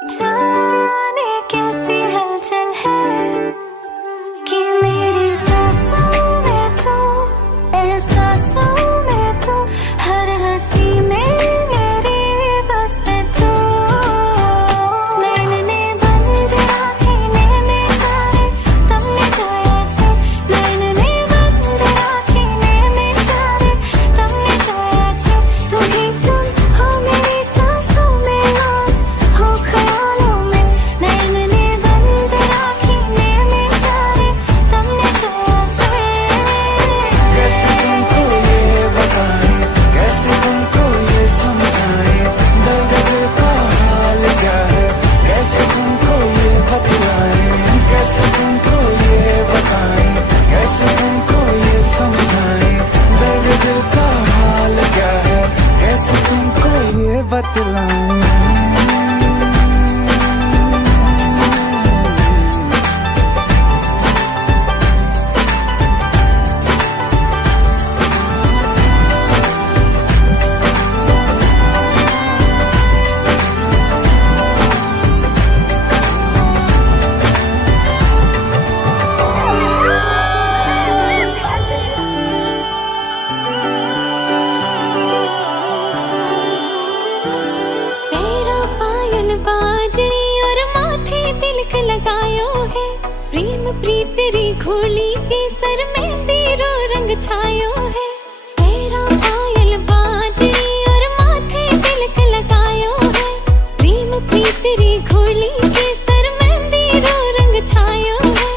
जाने कैसी हलचल है कि मेरी सांसों में तू, एहसासों में तू, हर हंसी में मेरी बस तू। नैनने बंद आँखें में सारे तुमने जाया छे, नैनने बंद आँखें में सारे तुमने जाया छे। तुम ही तुम हो मेरी सांसों में और हो ख्यालों में, नैनने बंद आँखें में सारे तुमने जाया छे। कैसे तुमको ये बताएं, कैसे तुमको ये समझाएं, दर्द दिल का हाल क्या है, कैसे तुमको ये बतलाएं। कैसे तुमको ये बताएं, कैसे तुमको ये समझाएं, दर्द दिल का हाल क्या है, कैसे तुमको ये बतलाएं। तेरा पायल बाजनी और माथे तिलक लगायो है, प्रेम प्रीत तेरी घोली के सर मेहंदी रो रंग छायो है। तेरा पायल बाजनी और माथे तिलक लगायो है, प्रेम प्रीत तेरी घोली के सर मेहंदी रो रंग छायो है।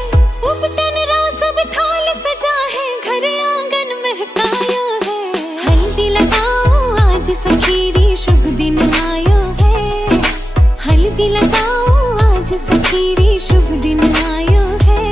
उपटन रा सब थाल सजा है, घर आंगन महकायो है। हल्दी लगाओ आज सखीरी शुभ दिन आयो है, हल्दी लगाओ आज सखीरी शुभ दिन आयो है।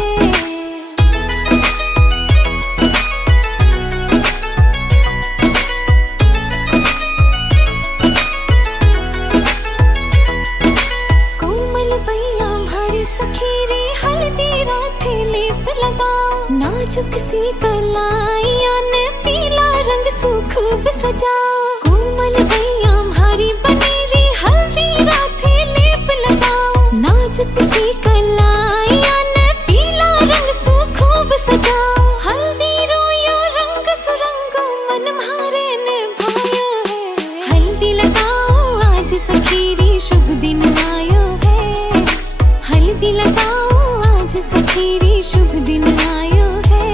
कोमल भैया भारी सखीरी हल्दी राथे लेप लगाओ, नाजुक सी कलाइयां ने पीला रंग सु खूब सजाओ। कोमल भैया भारी बनेरी हल्दी राथे लेप लगाओ, नाजुक सी कलाइयां ने पीला रंग सु खूब सजाओ। हल्दी रोयो रंग सुरंगो मन म्हारे ने भायो है, हल्दी लगाओ आज सखीरी शुभ दिन आयो है, हल्दी लगाओ आज सखीरी शुभ दिन आयो है।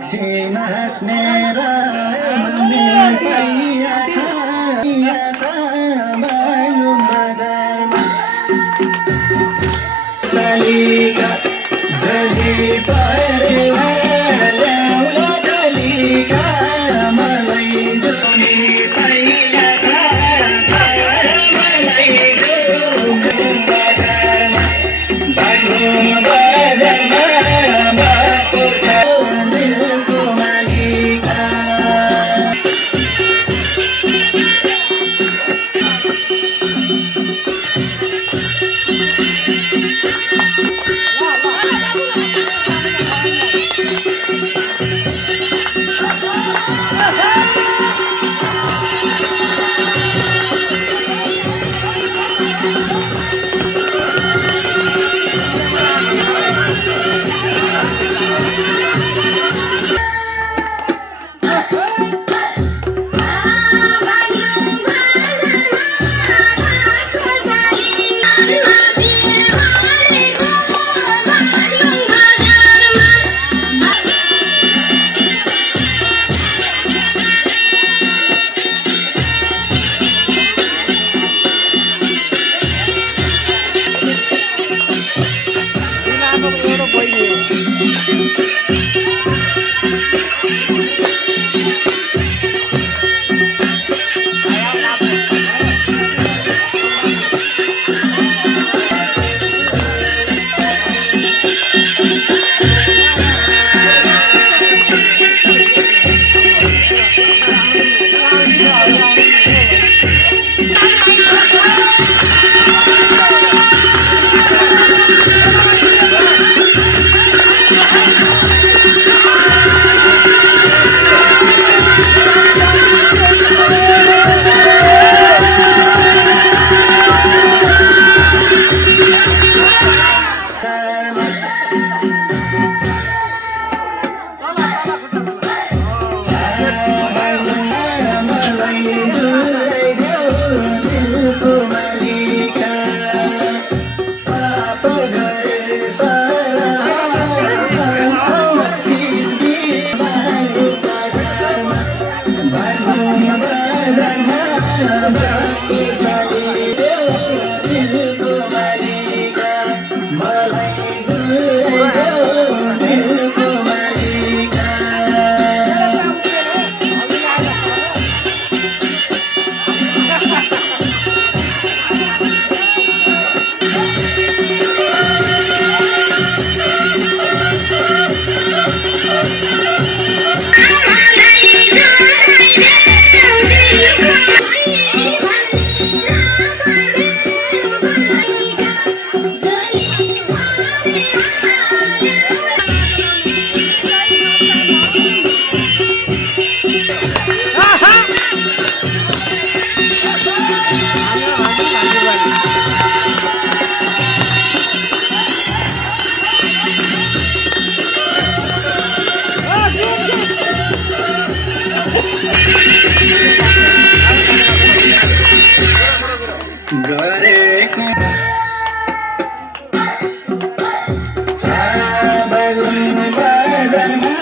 एकछिन हाँस्ने र मैया छ बालुङ बजारमा शालिका जली परेवा ल्याउला कालिका मलाई जोडी पाइया छ मलाई जोडी बजारमा बालुङ बजारमा बाको छ दिलको मालिका गरेको बालुङ बजारमा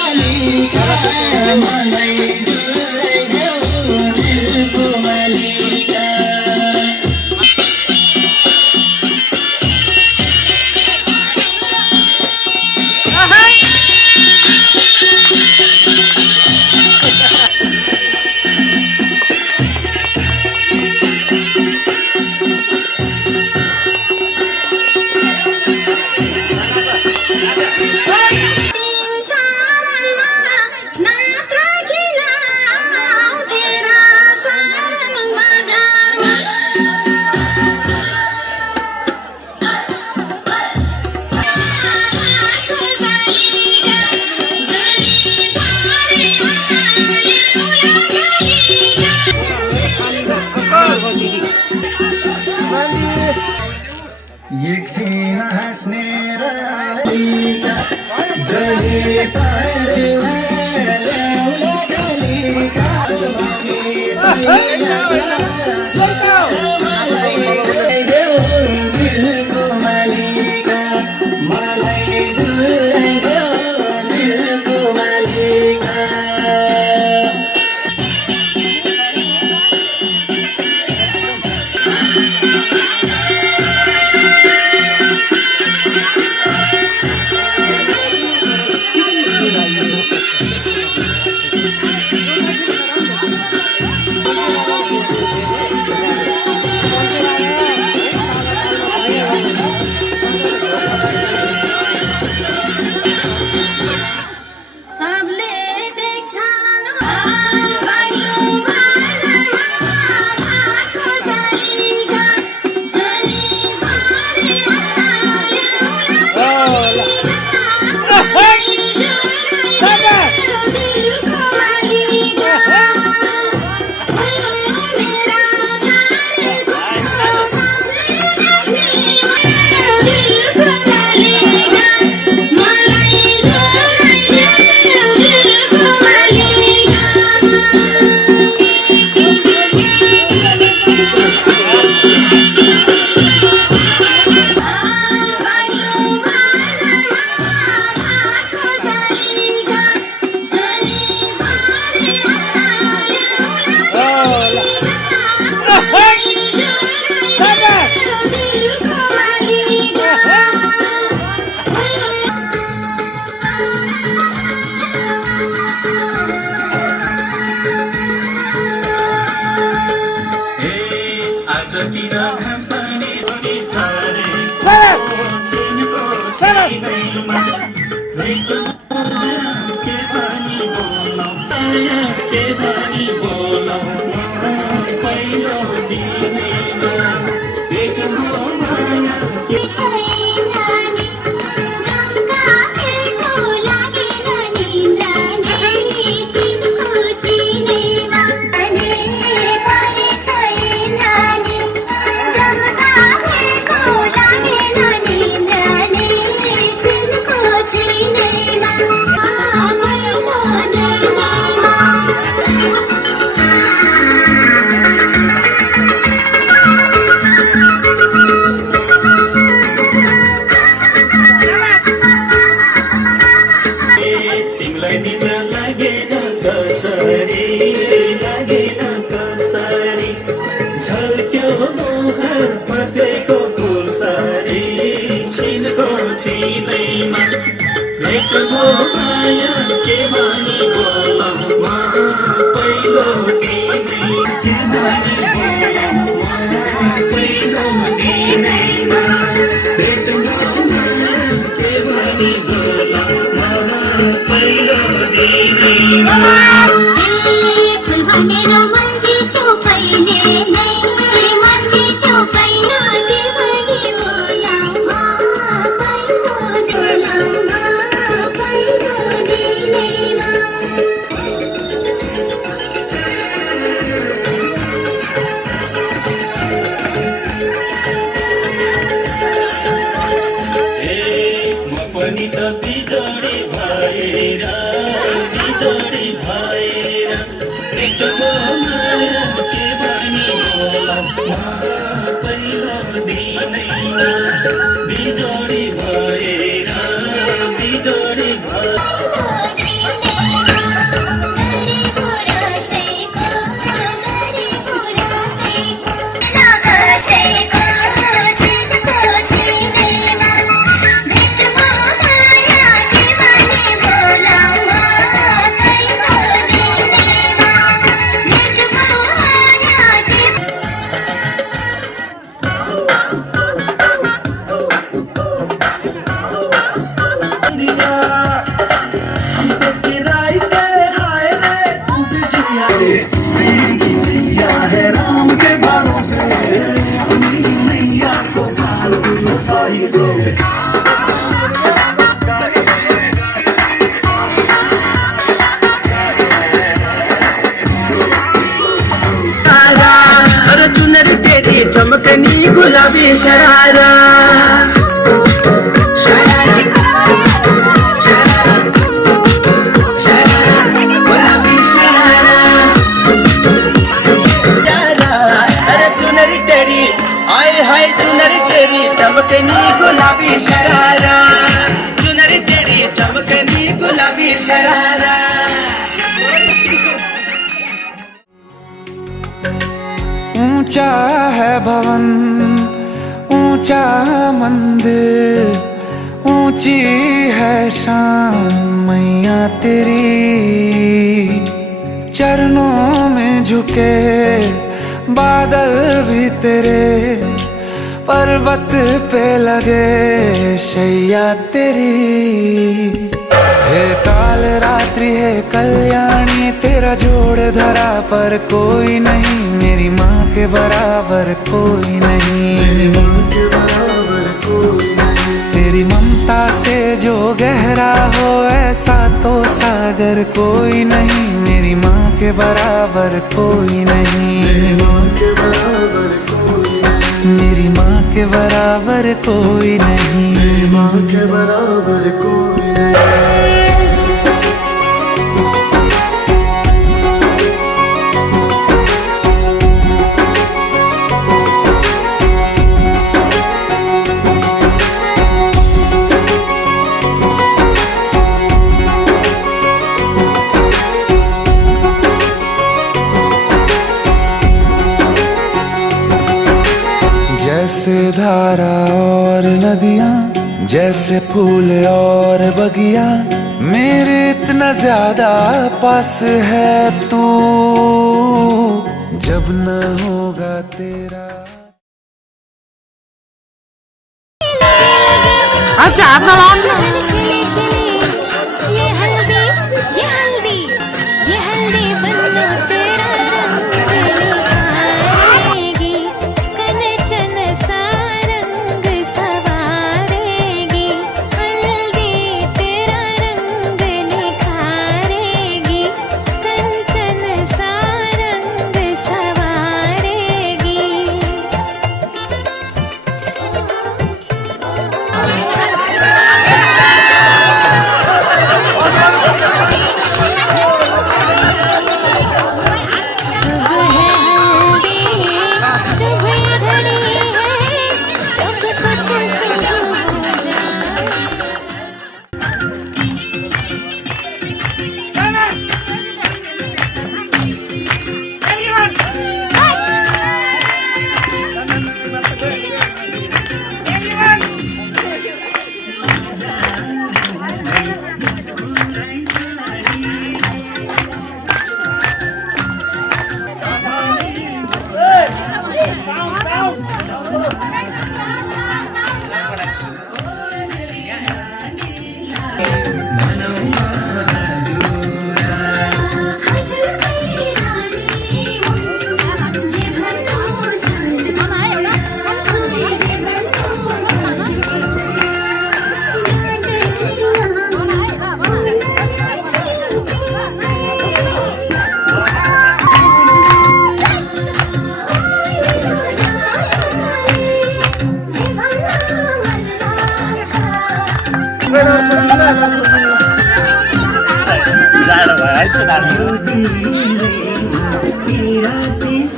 कालिका मलाई जोडाइदेऊ दिलको मालिका एकछिन हाँस्ने र जले परेवा ल्याउला कालिका मलाई देऊ दिलको मालिका मलाई जुलाइदेऊ दिलको मालिका चमकनी गुलाबी शरारा गुलाबी शरारा अरे चुनरी तेरी आए हाय चुनरी तेरी चमकनी गुलाबी शरारा चुनरी तेरी चमकनी गुलाबी शरारा ऊंचा है भवन ऊंचा मंदिर ऊंची है शान मैया तेरी चरणों में झुके बादल भी तेरे पर्वत पे लगे शैया तेरी हे काल रात्रि है कल्याणी तेरा जोड़ धरा पर कोई नहीं मेरी माँ के बराबर कोई नहीं तेरी ममता से जो गहरा हो ऐसा तो सागर कोई नहीं मेरी माँ के बराबर कोई नहीं मेरी माँ के बराबर कोई नहीं मेरी माँ के बराबर कोई नहीं जैसे धारा और नदियाँ जैसे फूल और बगिया मेरे इतना ज्यादा पास है तू जब न होगा तेरा खिले खिले ये हल्दी ये हल्दी ये हल्दी बन्नो तेरा रंग निखारेगी कंचन सा रंग सवारेगी हल्दी तेरा रंग निखारेगी कंचन सा रंग सवारेगी शुभ है हल्दी शुभ ये घड़ी है सब कुछ शुभ हो जाए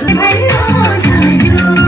भलो साजू